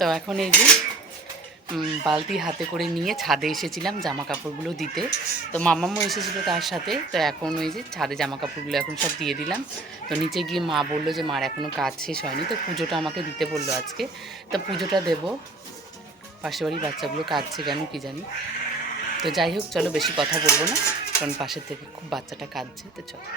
তো এখন এই যে বালতি হাতে করে নিয়ে ছাদে এসেছিলাম জামা কাপড়গুলো দিতে। তো মামামও এসেছিলো তার সাথে। তো এখন ওই যে ছাদে জামা কাপড়গুলো এখন সব দিয়ে দিলাম। তো নিচে গিয়ে মা বললো যে মার এখনও কাজ শেষ হয়নি, তো পুজোটা আমাকে দিতে বললো আজকে। তো পুজোটা দেবো। পাশের বাড়ির বাচ্চাগুলো কাঁদছে কেন কি জানি। তো যাই হোক, চলো বেশি কথা বলবো না, কারণ পাশের থেকে খুব বাচ্চাটা কাঁদছে। তো চলো।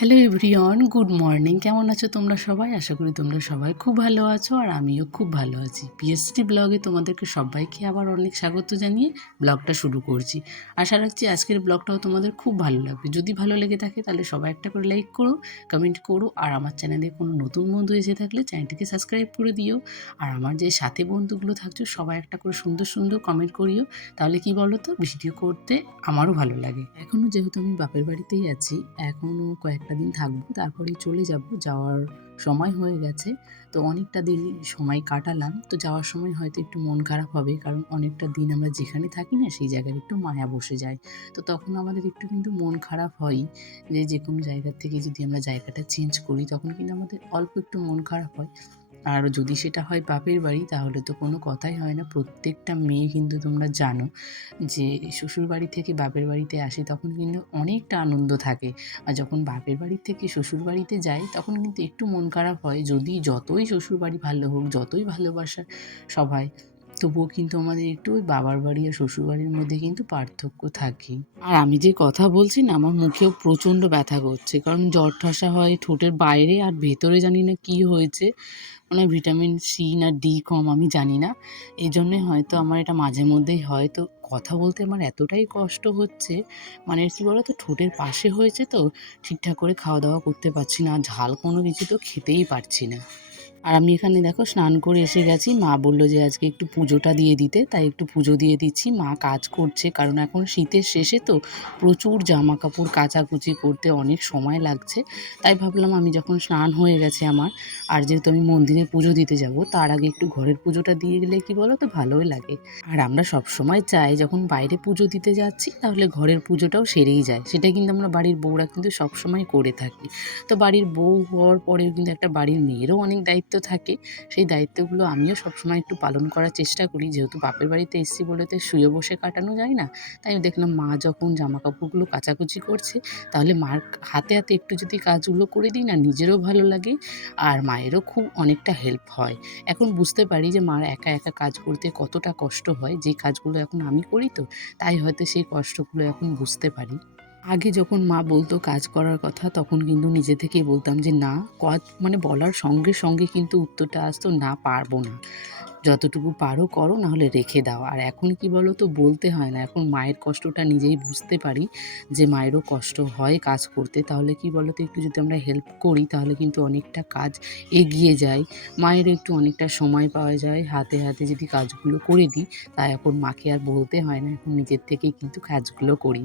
Hello everyone, good morning. কেমন আছো তোমরা সবাই? আশা করি তোমরা সবাই খুব ভালো আছো, আর আমিও খুব ভালো আছি। পিএসটি ব্লগে তোমাদেরকে সবাইকে আবার অনেক স্বাগত জানিয়ে ব্লগটা শুরু করছি। আশা রাখছি আজকের ব্লগটাও তোমাদের খুব ভালো লাগবে। যদি ভালো লেগে থাকে তাহলে সবাই একটা করে লাইক করো, কমেন্ট করো, আর আমার চ্যানেলে কোনো নতুন বন্ধু এসে থাকলে চ্যানেলটিকে সাবস্ক্রাইব করে দিও। আর আমার যে সাথে বন্ধুগুলো থাকছো সবাই একটা করে সুন্দর সুন্দর কমেন্ট করিও, তাহলে কি বলো তো, ভিডিও করতে আমারও ভালো লাগে। এখনও যেহেতু আমি বাপের বাড়িতেই আছি, এখনও কয়েকটা দিন থাকবো, তারপরেই চলে যাব। যাওয়ার সময় হয়ে গেছে। তো অনেকটা দিন সময় কাটালাম। তো যাওয়ার সময় হয়তো একটু মন খারাপ হবে, কারণ অনেকটা দিন আমরা যেখানে থাকি না সেই জায়গায় একটু মায়া বসে যায়। তো তখন আমাদের একটু কিন্তু মন খারাপ হয়ই, যে কোনো জায়গার থেকে যদি আমরা জায়গাটা চেঞ্জ করি তখন কিন্তু আমাদের অল্প একটু মন খারাপ হয়। আর যদি সেটা হয় বাপের বাড়ি, তাহলে তো কোনো কথাই হয় না। প্রত্যেকটা মেয়ে কিন্তু তোমরা জানো যে শ্বশুরবাড়ি থেকে বাপের বাড়িতে আসি তখন কিন্তু অনেকটা আনন্দ থাকে। আর যখন বাপের বাড়ি থেকে শ্বশুরবাড়িতে যাই তখন কিন্তু একটু মন খারাপ হয়। যদি যতই শ্বশুরবাড়ি ভালো হোক, যতই ভালোবাসার সবাই, তবুও কিন্তু আমাদের একটু ওই বাবার বাড়ি আর শ্বশুরবাড়ির মধ্যে কিন্তু পার্থক্য থাকে। আর আমি যে কথা বলছি না, আমার মুখেও প্রচণ্ড ব্যথা করছে, কারণ জ্বর ঠাসা হয় ঠোঁটের বাইরে, আর ভেতরে জানি না কি হয়েছে। মানে ভিটামিন সি না ডি কম, আমি জানি না। এই জন্যে হয়তো আমার এটা মাঝে মধ্যেই হয়। তো কথা বলতে আমার এতটাই কষ্ট হচ্ছে, মানে কী বলো তো, ঠোঁটের পাশে হয়েছে, তো ঠিকঠাক করে খাওয়া দাওয়া করতে পারছি না, ঝাল কোনো কিছু তো খেতেই পারছি না। আর আমি এখানে দেখো স্নান করে এসে গেছি। মা বললো যে আজকে একটু পুজোটা দিয়ে দিতে, তাই একটু পুজো দিয়ে দিচ্ছি। মা কাজ করছে, কারণ এখন শীতের শেষে তো প্রচুর জামা কাপড় কাচাকুচি করতে অনেক সময় লাগছে। তাই ভাবলাম আমি যখন স্নান হয়ে গেছে আমার, আর যেহেতু আমি মন্দিরে পুজো দিতে যাব, তার আগে একটু ঘরের পুজোটা দিয়ে গেলে কি বলো তো, ভালোই লাগে। আর আমরা সবসময় চাই যখন বাইরে পুজো দিতে যাচ্ছি তাহলে ঘরের পুজোটাও সেরেই যায়। সেটা কিন্তু আমরা বাড়ির বউরা কিন্তু সবসময় করে থাকি। তো বাড়ির বউ হওয়ার পরেও কিন্তু একটা বাড়ির মেয়েরও অনেক দায়িত্ব থাকে। সেই দায়িত্বগুলো আমিও সবসময় একটু পালন করার চেষ্টা করি। যেহেতু বাপের বাড়িতে এসেছি বলে তো শুয়ে বসে কাটানো যায় না। তাই আমি দেখলাম মা যখন জামা কাপড়গুলো কাচাকুচি করছে, তাহলে মার হাতে হাতে একটু যদি কাজগুলো করে দিই না, নিজেরও ভালো লাগে, আর মায়েরও খুব অনেকটা হেল্প হয়। এখন বুঝতে পারি যে মার একা একা কাজ করতে কতটা কষ্ট হয়। যে কাজগুলো এখন আমি করি, তো তাই হয়তো সেই কষ্টগুলো এখন বুঝতে পারি। আগে যখন মা বলতো কাজ করার কথা, তখন কিন্তু নিজে থেকেই বলতাম যে না, মানে বলার সঙ্গে সঙ্গে কিন্তু উত্তরটা আসতো, না পারবো না, যতটুকু পারো করো, না হলে রেখে দাও। আর এখন কি বলো তো, বলতে হয় না, এখন মায়ের কষ্টটা নিজেই বুঝতে পারি যে মায়েরও কষ্ট হয় কাজ করতে। তাহলে কি বলো তো, একটু যদি আমরা হেল্প করি তাহলে কিন্তু অনেকটা কাজ এগিয়ে যায়। মায়ের একটু অনেকটা সময় পাওয়া যায়, হাতে হাতে যদি কাজগুলো করে দিই। তাই এখন মাকে আর বলতে হয় না, এখন নিজের থেকেই কিন্তু কাজগুলো করি।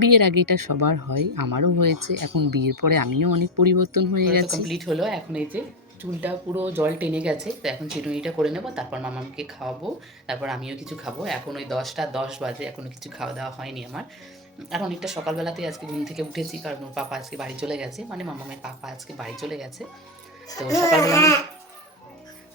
বিয়ের আগে এটা সবার হয়, আমারও হয়েছে। এখন বিয়ের পরে আমিও অনেক পরিবর্তন হয়ে গেছি। কমপ্লিট হলো। এখন এই যে চুলটা পুরো জল টেনে গেছে, তো এখন চিরুনিটা করে নেবো, তারপর মামাকে খাওয়াবো, তারপর আমিও কিছু খাবো। এখন ওই 10টা 10 বাজে, এখনও কিছু খাওয়া দাওয়া হয়নি আমার। আর অনেকটা সকালবেলাতেই আজকে ঘুম থেকে উঠেছি, কারণ ওর পাপা আজকে বাড়ি চলে গেছে, মানে মামামের পাপা আজকে বাড়ি চলে গেছে।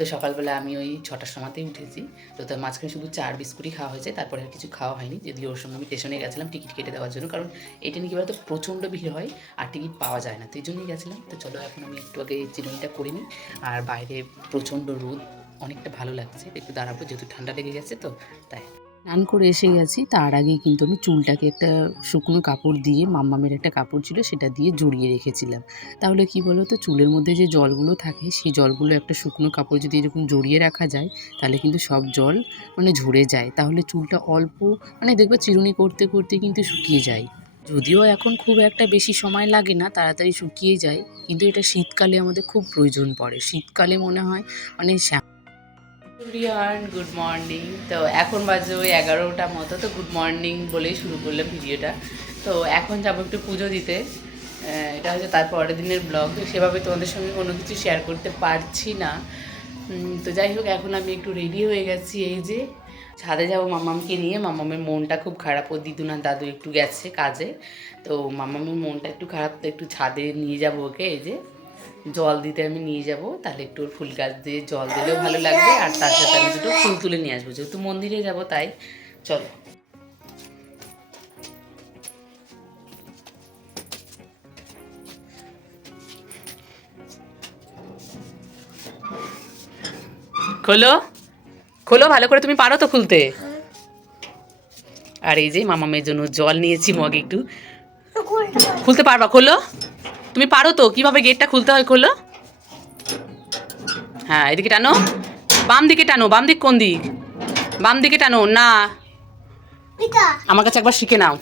তো সকালবেলা আমি ওই 6টার সময়তেই উঠেছি। তো তার মাঝখানে শুধু চা আর বিস্কুটই খাওয়া হয়েছে, তারপরে আর কিছু খাওয়া হয়নি। যদিও ওর সঙ্গে আমি স্টেশনে গেছিলাম টিকিট কেটে দেওয়ার জন্য, কারণ এটা নিয়ে কী বলতো, প্রচণ্ড ভিড় হয় আর টিকিট পাওয়া যায় না, তো এই জন্যই গেছিলাম। তো চলো এখন আমি একটু আগে চিরুনিটা করে নিই। আর বাইরে প্রচণ্ড রোদ, অনেকটা ভালো লাগছে, একটু দাঁড়াবো, যেহেতু ঠান্ডা লেগে গেছে, তো তাই। স্নান করে এসে গেছি, তার আগে কিন্তু আমি চুলটাকে একটা শুকনো কাপড় দিয়ে, মাম্মামের একটা কাপড় ছিল সেটা দিয়ে জড়িয়ে রেখেছিলাম। তাহলে কি বলো তো, চুলের মধ্যে যে জলগুলো থাকে সেই জলগুলো একটা শুকনো কাপড় যদি এরকম জড়িয়ে রাখা যায়, তাহলে কিন্তু সব জল মানে ঝরে যায়। তাহলে চুলটা অল্প, মানে দেখবে চিরুনি করতে করতে কিন্তু শুকিয়ে যায়। যদিও এখন খুব একটা বেশি সময় লাগে না, তাড়াতাড়ি শুকিয়ে যায়, কিন্তু এটা শীতকালে আমাদের খুব প্রয়োজন পড়ে। শীতকালে মনে হয় মানে এভরিওয়ান, গুড মর্নিং। তো এখন বাজে ওই 11টার মতো। তো গুড মর্নিং বলেই শুরু করলাম ভিডিওটা। তো এখন যাবো একটু পুজো দিতে। এটা হচ্ছে তার পরের দিনের ব্লগ, সেভাবে তোমাদের সঙ্গে কোনো কিছু শেয়ার করতে পারছি না। তো যাই হোক, এখন আমি একটু রেডি হয়ে গেছি। এই যে ছাদে যাবো মামামকে নিয়ে। মামামের মনটা খুব খারাপ, ও দিদু না দাদু একটু গেছে কাজে। তো মামামের মনটা একটু খারাপ, তো একটু ছাদে নিয়ে যাবো ওকে। এই যে জল দিতে আমি নিয়ে যাব, তাহলে একটু ওর ফুল গাছ দিয়ে জল দিলেও ভালো লাগবে, আর তার সাথে আমি দুটো ফুল তুলে নিয়ে আসবো, যেহেতু মন্দিরে যাব তাই। চলো। খোলো খোলো, ভালো করে, তুমি পারো তো খুলতে? আর এই যে মামামের জন্য জল নিয়েছি মগে, একটু খুলতে পারবা? খোলো, তুমি পারো তো, কিভাবে গেটটা খুলতে হয় খোলো। হ্যাঁ, এদিকে টানো, বাম দিকে টানো। বাম দিক কোন দিক? বাম দিকে টানো না, আমার কাছে একবার শিখে নাও।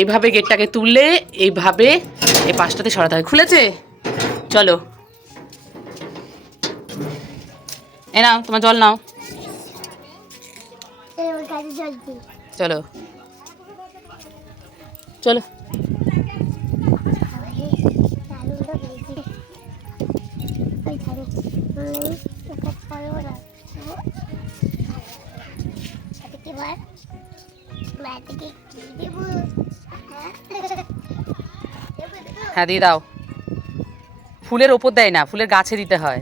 এইভাবে গেটটাকে তুললে এইভাবে এই পাশটাতে সরাতে হয়। খুলেছে? চলো, এ নাও তোমার জল নাও, চলো চলো। হ্যাঁ দিয়ে দাও, ফুলের ওপর দেয় না, ফুলের গাছে দিতে হয়,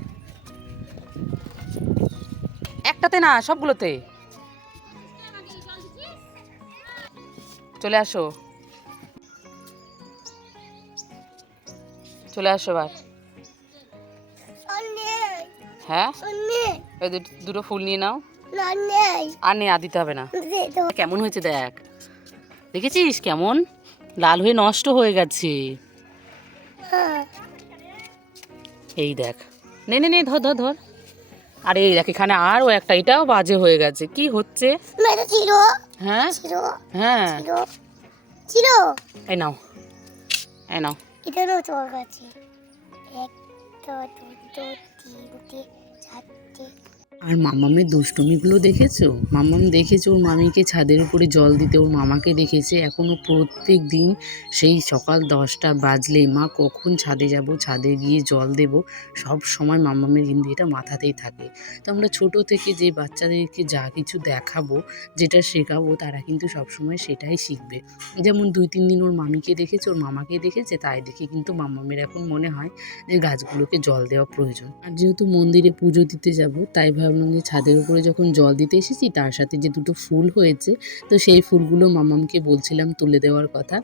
একটাতে না সবগুলোতে। চলে আসো, চলে আসো এবার। হ্যাঁ, ওই দুটো ফুল নিয়ে নাও। আর নেই, আর দিতে হবে না। কেমন হয়েছে দেখ, দেখেছিস কেমন লাল হয়ে নষ্ট হয়ে গেছে। এই দেখ, নে নে নে, ধর ধর ধর। আর এই দেখ এখানে আরও একটা, এটাও বাজে হয়ে গেছে। কি হচ্ছে? হ্যাঁ হ্যাঁ, এই নাও, এই নাও। আর মামামের দুষ্টুমিগুলো দেখেছো? মামাম দেখেছে ওর মামিকে ছাদের উপরে জল দিতে, ওর মামাকে দেখেছে। এখনও প্রত্যেক দিন সেই সকাল 10টা বাজলেই মা কখন ছাদে যাব, ছাদে গিয়ে জল দেব, সব সময় মামামের কিন্তু এটা মাথাতেই থাকে। তো আমরা ছোটো থেকে যে বাচ্চাদেরকে যা কিছু দেখাবো, যেটা শেখাবো, তারা কিন্তু সবসময় সেটাই শিখবে। যেমন 2-3 দিন ওর মামিকে দেখেছে, ওর মামাকে দেখেছে, তাই দেখে কিন্তু মামামের এখন মনে হয় যে গাছগুলোকে জল দেওয়া প্রয়োজন। আর যেহেতু মন্দিরে পুজো দিতে যাব, তাই ভাবলাম যে ছাদের উপরে যখন জল দিতে এসেছি, তার সাথে যে দুটো ফুল হয়েছে, তো সেই ফুলগুলো মামামকে বলছিলাম তুলে দেওয়ার কথা।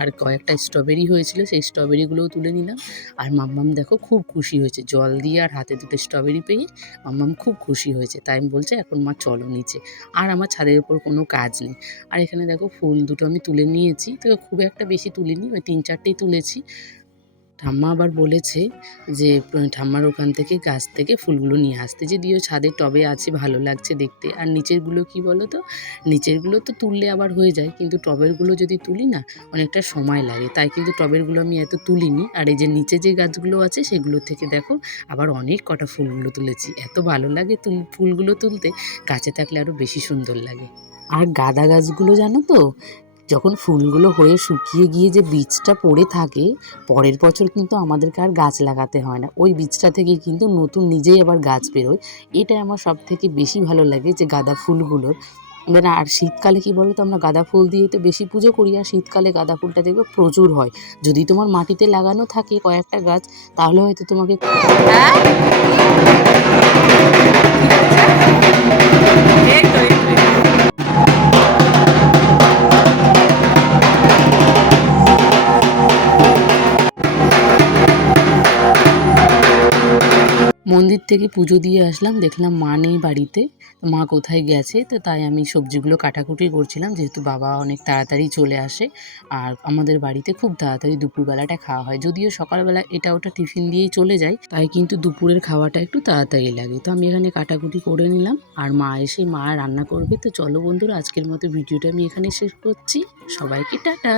আর কয়েকটা স্ট্রবেরি হয়েছিল, সেই স্ট্রবেরিগুলোও তুলে নিলাম। আর মাম্মাম দেখো খুব খুশি হয়েছে, জল দিয়ে আর হাতে দুটো স্ট্রবেরি পেয়ে মাম্মাম খুব খুশি হয়েছে। তাই আমি বলছে এখন মা চলো নিচে, আর আমার ছাদের উপর কোনো কাজ নেই। আর এখানে দেখো ফুল দুটো আমি তুলে নিয়েছি, তো খুব একটা বেশি তুলিনি, ওই 3-4টেই তুলেছি। ঠাম্মা আবার বলেছে যে ঠাম্মার ওখান থেকে গাছ থেকে ফুলগুলো নিয়ে আসতে, যদিও ছাদের টবে আছে, ভালো লাগছে দেখতে। আর নিচেরগুলো কি বলো তো, নিচেরগুলো তো তুললে আবার হয়ে যায়, কিন্তু টবেরগুলো যদি তুলি না অনেকটা সময় লাগে, তাই কিন্তু টবেরগুলো আমি এত তুলিনি। আর এই যে নিচে যে গাছগুলো আছে সেগুলো থেকে দেখো আবার অনেক কটা ফুলগুলো তুলেছি। এত ভালো লাগে ফুলগুলো তুলতে, গাছে থাকলে আরও বেশি সুন্দর লাগে। আর গাঁদা গাছগুলো জানো তো, যখন ফুলগুলো হয়ে শুকিয়ে গিয়ে যে বীজটা পড়ে থাকে, পরের বছর কিন্তু আমাদেরকে আর গাছ লাগাতে হয় না, ওই বীজটা থেকেই কিন্তু নতুন নিজেই আবার গাছ বেরোয়। এটা আমার সব থেকে বেশি ভালো লাগে যে গাঁদা ফুলগুলোর। মানে আর শীতকালে কি বলো তো, আমরা গাঁদা ফুল দিয়ে তো বেশি পুজো করি, আর শীতকালে গাঁদা ফুলটা দেখবে প্রচুর হয়। যদি তোমার মাটিতে লাগানো থাকে কয়েকটা গাছ, তাহলে হয়তো তোমাকে মন্দির থেকে পুজো দিয়ে আসলাম, দেখলাম মা নেই বাড়িতে। তো মা কোথায় গেছে, তো তাই আমি সবজিগুলো কাটাকুটি করছিলাম, যেহেতু বাবা অনেক তাড়াতাড়ি চলে আসে। আর আমাদের বাড়িতে খুব তাড়াতাড়ি দুপুরবেলাটা খাওয়া হয়, যদিও সকালবেলা এটা ওটা টিফিন দিয়েই চলে যায়, তাই কিন্তু দুপুরের খাওয়াটা একটু তাড়াতাড়ি লাগে। তো আমি এখানে কাটাকুটি করে নিলাম, আর মা এসে মা রান্না করবে। তো চলো বন্ধুরা, আজকের মতো ভিডিওটা আমি এখানে শেষ করছি। সবাইকে টাটা।